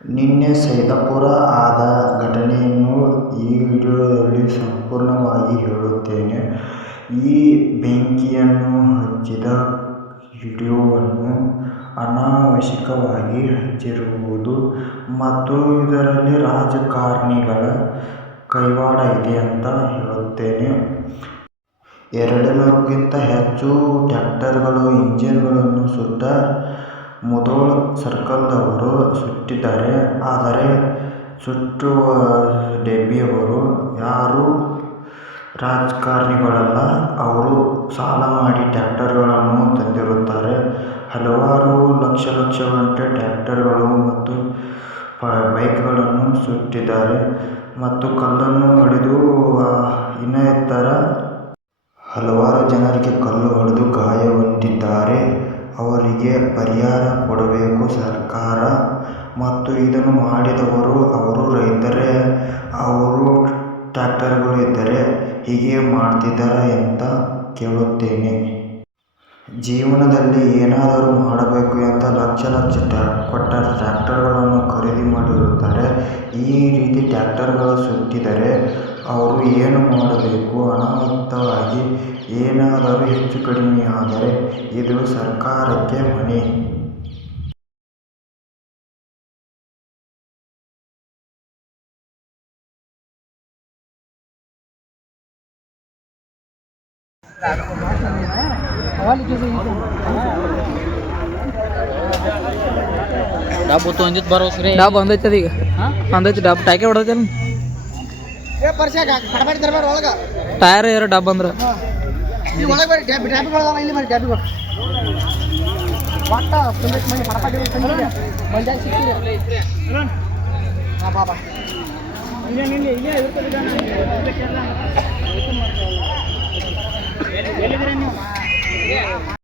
ನಿನ್ನೆ ಸೈದಾಪುರ ಆದ ಘಟನೆಯನ್ನು ಈ ವಿಡಿಯೋದಲ್ಲಿ ಸಂಪೂರ್ಣವಾಗಿ ಹೇಳುತ್ತೇನೆ. ಈ ಬೆಂಕಿಯನ್ನು ಹಚ್ಚಿದ ವಿಡಿಯೋವನ್ನು ಅನಾವಶ್ಯಕವಾಗಿ ಹಚ್ಚಿರುವುದು ಮತ್ತು ಇದರಲ್ಲಿ ರಾಜಕಾರಣಿಗಳ ಕೈವಾಡ ಇದೆ ಅಂತ ಹೇಳುತ್ತೇನೆ. ಎರಡುನೂರಕ್ಕಿಂತ ಹೆಚ್ಚು ಟ್ಯಾಕ್ಟರ್ಗಳು ಇಂಜಿನ್ಗಳನ್ನು ಸುಟ್ಟ ಮುಧೋಳ ಸರ್ಕಲ್ದವರು ಸುಟ್ಟಿದ್ದಾರೆ. ಆದರೆ ಸುಟ್ಟುವ ಡೆಬ್ಬಿಯವರು ಯಾರೂ ರಾಜಕಾರಣಿಗಳಲ್ಲ. ಅವರು ಸಾಲ ಮಾಡಿ ಟ್ರ್ಯಾಕ್ಟರ್ಗಳನ್ನು ತಂದಿರುತ್ತಾರೆ. ಹಲವಾರು ಲಕ್ಷ ಲಕ್ಷ ಗಟ್ಟಲೆ ಟ್ರ್ಯಾಕ್ಟರ್ಗಳು ಮತ್ತು ಬೈಕ್ಗಳನ್ನು ಸುಟ್ಟಿದ್ದಾರೆ ಮತ್ತು ಕಲ್ಲನ್ನು ಹೊಡೆದು ಇನ್ನಿತರ ಹಲವಾರು ಜನರಿಗೆ ಕಲ್ಲು ಹೊಡೆದು ಗಾಯಗೊಂಡಿದ್ದಾರೆ. ಅವರಿಗೆ ಪರಿಹಾರ ಕೊಡಬೇಕು ಸರ್ಕಾರ ಮತ್ತು ಇದನ್ನು ಮಾಡಿದವರು ಅವರು ರೈತರೇ. ಅವರು ಟ್ರ್ಯಾಕ್ಟರ್ಗಳು ಇದ್ದರೆ ಹೀಗೆ ಮಾಡ್ತಿದ್ದಾರೆ ಅಂತ ಕೇಳುತ್ತೇನೆ. ಜೀವನದಲ್ಲಿ ಏನಾದರೂ ಮಾಡಬೇಕು ಅಂತ ಲಕ್ಷ ಲಕ್ಷ ಕೊಟ್ಟ ಟ್ರ್ಯಾಕ್ಟರ್ಗಳನ್ನು ಖರೀದಿ ಮಾಡಿರುತ್ತಾರೆ. ಈ ರೀತಿ ಟ್ರ್ಯಾಕ್ಟರ್ಗಳು ಸುಟ್ಟಿದರೆ ಅವರು ಏನು ಮಾಡಬೇಕು. ಅನಾಹುತವಾಗಿ ಏನಾದರೂ ಹೆಚ್ಚು ಕಡಿಮೆಯಾದರೆ ಇದು ಸರ್ಕಾರಕ್ಕೆ ಹೊಣೆ. ಡಬ್ ಹೊತ್ತು ಡಬ್ ಬಂದೈತಿ ಅದೀಗ. ಬಂದೈತಿ ಡಬ್. ಟೈಕೆ ಹೊಡೆದೈತಿ ಏ ಪರ್ಸ್ಯಾಗ ಕಡಬಾಡಿ ಒಳಗ. ಟೈರ್ ಎರಡು ಡಬ್ ಅಂದ್ರ? ಒಳಗೆ ಡ್ಯಾಬ್ ಇಲ್ಲಿ ಬರ್ರಿ ಡ್ಯಾಬ್ಗಳು ಒಟ್ಟ ಸುಂದರ ಕಡಬಾಡಿ ತಂದಿರಿ ಮಂಜಾಗ ಸಿಕ್ಕಿರಿ ಹಾ ಬಾ ಬಾ. ಇಲ್ಲೇ ನಿಲ್ಲಿ ಇಲ್ಲೇ ಎಲ್ಲಿದ್ದೀರ